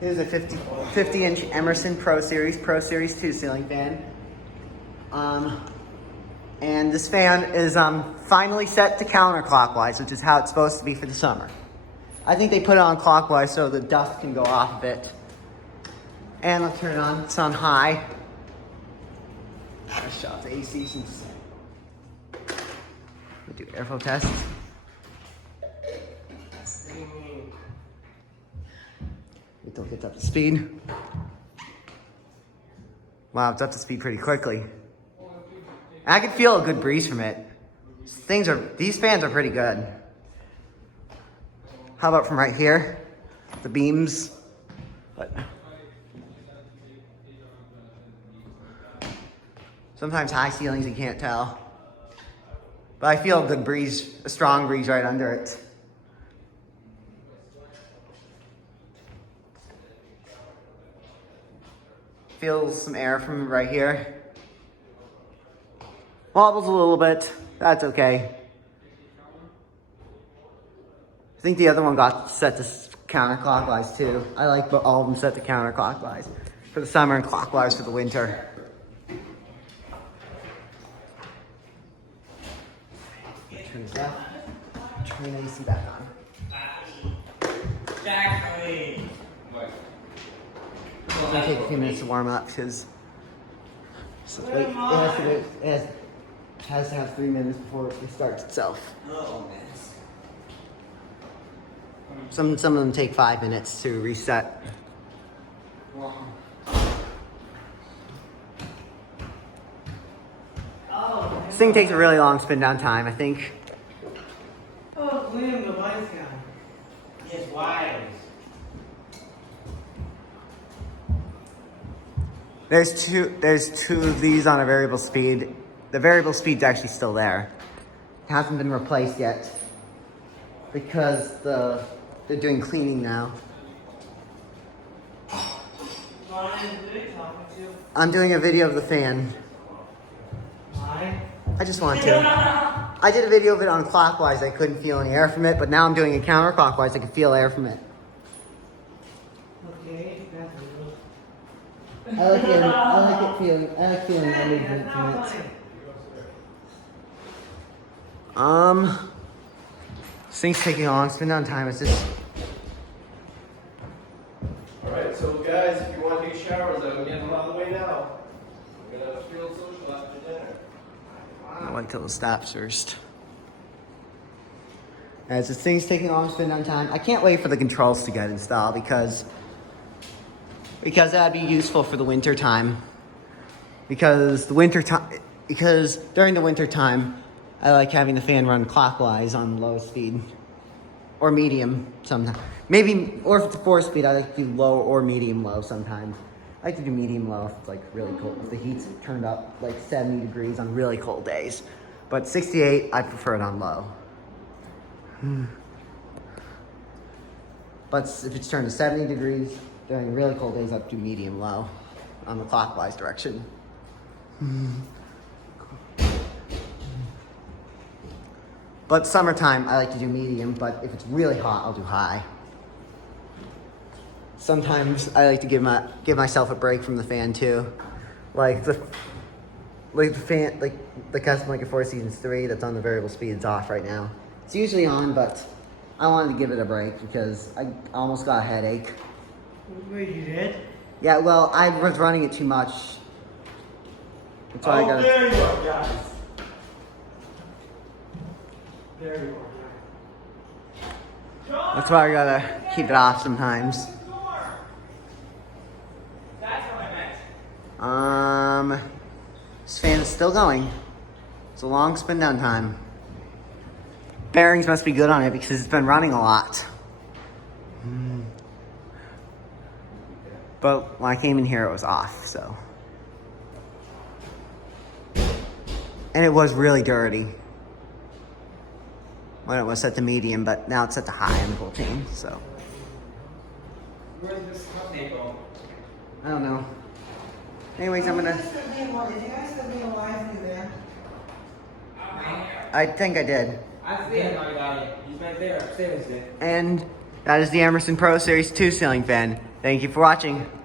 Here's a 50-inch Emerson Pro Series 2 ceiling fan. And this fan is finally set to counterclockwise, which is how it's supposed to be for the summer. I think they put it on clockwise so the dust can go off of it. And I'll turn it on. It's on high. Let's shut off the AC since we'll do airflow test. Wait till it gets up to speed. Wow, it's up to speed pretty quickly. I can feel a good breeze from it. These fans are pretty good. How about from right here? The beams. But sometimes high ceilings you can't tell. But I feel a good breeze, a strong breeze right under it. Feels some air from right here. Wobbles a little bit, that's okay. I think the other one got set to counterclockwise too. I like all of them set to counterclockwise for the summer and clockwise for the winter. Turn this off. Turn the AC back on. It's gonna take a few minutes to warm up because it has to have 3 minutes before it starts itself. Some of them take 5 minutes to reset. This thing takes a really long spin down time, I think. Oh, Liam, the lights down. Yes, wires. There's two of these on a variable speed. The variable speed's actually still there. It hasn't been replaced yet because they're doing cleaning now. I'm doing a video of the fan. Why? I just want to. I did a video of it on clockwise. I couldn't feel any air from it, but now I'm doing it counterclockwise. I can feel air from it. Okay, that's a I like feeling the movement from it. This thing's taking a long spin down time. It's just. Alright, so guys, if you want to take showers, I'm getting them out of the way now. We're gonna have a field social after dinner. I'll wait till it stops first. As this thing's taking a long spin down time, I can't wait for the controls to get installed because that'd be useful for the winter time. Because during the winter time, I like having the fan run clockwise on low speed or medium sometimes. Maybe, or if it's 4-speed, I like to do low or medium low sometimes. I like to do medium low if it's like really cold, if the heat's turned up like 70 degrees on really cold days. But 68, I prefer it on low. But if it's turned to 70 degrees during really cold days, I'd do medium low on the clockwise direction. But summertime, I like to do medium, but if it's really hot, I'll do high. Sometimes I like to give myself a break from the fan too. Like the custom like a Four Seasons 3 that's on the variable speed is off right now. It's usually on, but I wanted to give it a break because I almost got a headache. Wait, you did? Yeah, well, I was running it too much. That's why I got there you are, guys. There you are. That's why I gotta keep it off sometimes. That's what I meant. This fan is still going. It's a long spin down time. Bearings must be good on it because it's been running a lot. But when I came in here, it was off, so. And it was really dirty when it was set to medium, but now it's set to high on the whole chain, so. Where's this company go? I don't know. Anyways, I'm gonna. I think I did. I see him, my guy. He's right there upstairs there. And that is the Emerson Pro Series 2 ceiling fan. Thank you for watching.